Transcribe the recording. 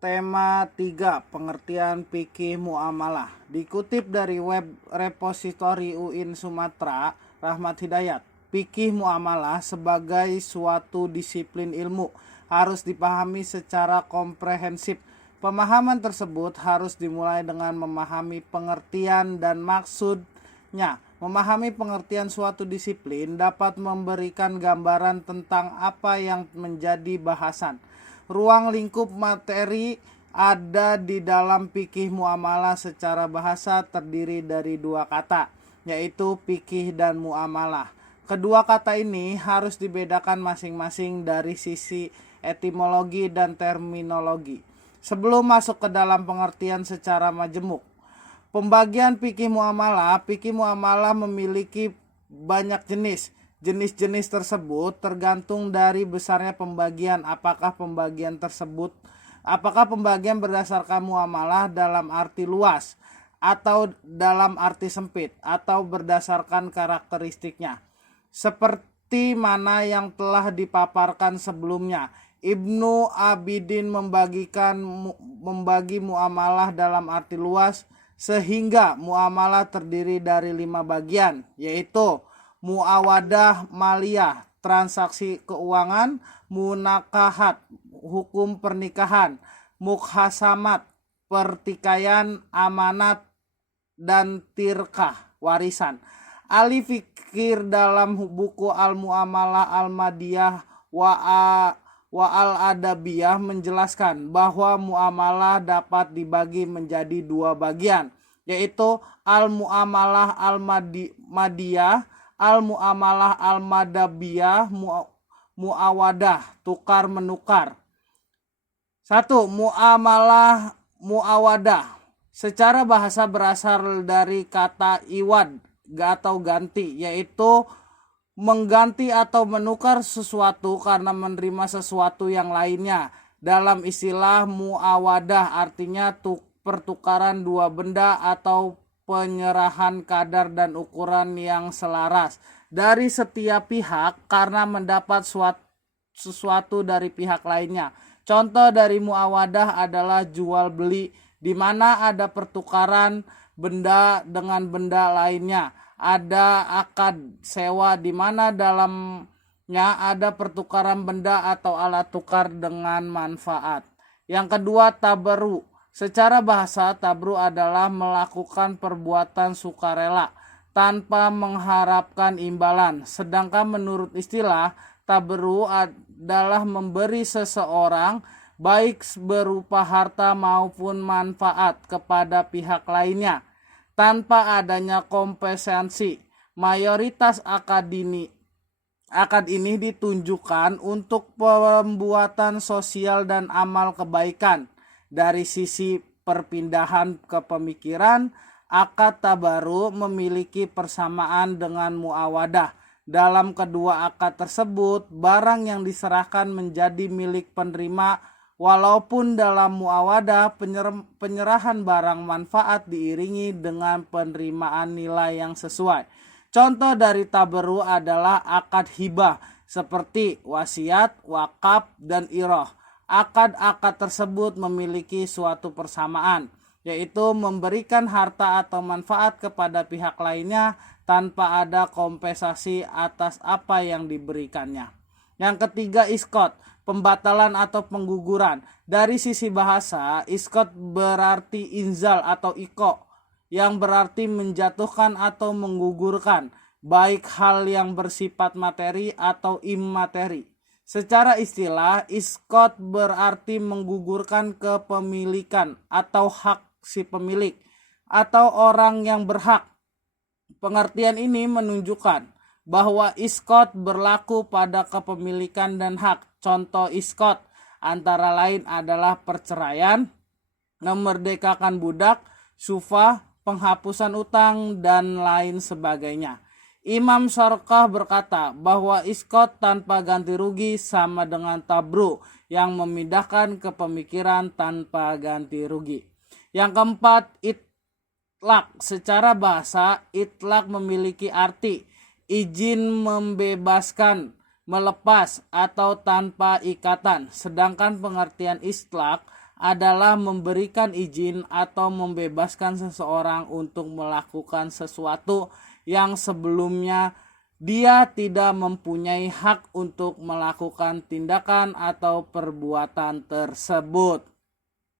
Tema 3, pengertian fikih muamalah. Dikutip dari web repositori UIN Sumatera, Rahmat Hidayat. Fikih muamalah sebagai suatu disiplin ilmu harus dipahami secara komprehensif. Pemahaman tersebut harus dimulai dengan memahami pengertian dan maksudnya. Memahami pengertian suatu disiplin dapat memberikan gambaran tentang apa yang menjadi bahasan. Ruang lingkup materi ada di dalam fikih muamalah secara bahasa terdiri dari dua kata, yaitu fikih dan muamalah. Kedua kata ini harus dibedakan masing-masing dari sisi etimologi dan terminologi. Sebelum masuk ke dalam pengertian secara majemuk, pembagian fikih muamalah memiliki banyak jenis. Jenis-jenis tersebut tergantung dari besarnya pembagian. Apakah pembagian berdasarkan muamalah dalam arti luas atau dalam arti sempit atau berdasarkan karakteristiknya. Seperti mana yang telah dipaparkan sebelumnya, Ibnu Abidin membagi muamalah dalam arti luas sehingga muamalah terdiri dari 5 bagian, yaitu muawadah maliyah, transaksi keuangan, munakahat, hukum pernikahan, mukhasamat, pertikaian, amanat, dan tirkah, warisan. Ahli fikir dalam buku Al-Muamalah Al-Madiyah wa Al-Adabiyah menjelaskan bahwa muamalah dapat dibagi menjadi 2 bagian, yaitu Al-Muamalah Al-Madiyah, Al-Muamalah Al-Madabiyah, muawadah, tukar menukar. 1. Muamalah muawadah. Secara bahasa berasal dari kata iwad atau ganti, yaitu mengganti atau menukar sesuatu karena menerima sesuatu yang lainnya. Dalam istilah muawadah artinya pertukaran dua benda atau penyerahan kadar dan ukuran yang selaras dari setiap pihak karena mendapat sesuatu dari pihak lainnya. Contoh dari muawadah adalah jual beli, di mana ada pertukaran benda dengan benda lainnya. Ada akad sewa, di mana dalamnya ada pertukaran benda atau alat tukar dengan manfaat. Yang kedua, tabaru. Secara bahasa, tabru adalah melakukan perbuatan sukarela tanpa mengharapkan imbalan. Sedangkan menurut istilah, tabru adalah memberi seseorang baik berupa harta maupun manfaat kepada pihak lainnya tanpa adanya kompensasi. Mayoritas akad ini ditunjukkan untuk pembuatan sosial dan amal kebaikan. Dari sisi perpindahan kepemikiran, akad tabaru memiliki persamaan dengan muawadah. Dalam kedua akad tersebut, barang yang diserahkan menjadi milik penerima, walaupun dalam muawadah penyerahan barang manfaat diiringi dengan penerimaan nilai yang sesuai. Contoh dari tabaru adalah akad hibah seperti wasiat, wakaf, dan iroh. Akad-akad tersebut memiliki suatu persamaan, yaitu memberikan harta atau manfaat kepada pihak lainnya tanpa ada kompensasi atas apa yang diberikannya. Yang ketiga, iskot, pembatalan atau pengguguran. Dari sisi bahasa, iskot berarti inzal atau iko, yang berarti menjatuhkan atau menggugurkan, baik hal yang bersifat materi atau immateri. Secara istilah, iskot berarti menggugurkan kepemilikan atau hak si pemilik atau orang yang berhak. Pengertian ini menunjukkan bahwa iskot berlaku pada kepemilikan dan hak. Contoh iskot antara lain adalah perceraian, memerdekakan budak, syufah, penghapusan utang, dan lain sebagainya. Imam Syarqah berkata bahwa iskot tanpa ganti rugi sama dengan tabru yang memindahkan kepemikiran tanpa ganti rugi. Yang keempat, itlak. Secara bahasa, itlak memiliki arti izin membebaskan, melepas, atau tanpa ikatan. Sedangkan pengertian itlak adalah memberikan izin atau membebaskan seseorang untuk melakukan sesuatu yang sebelumnya dia tidak mempunyai hak untuk melakukan tindakan atau perbuatan tersebut.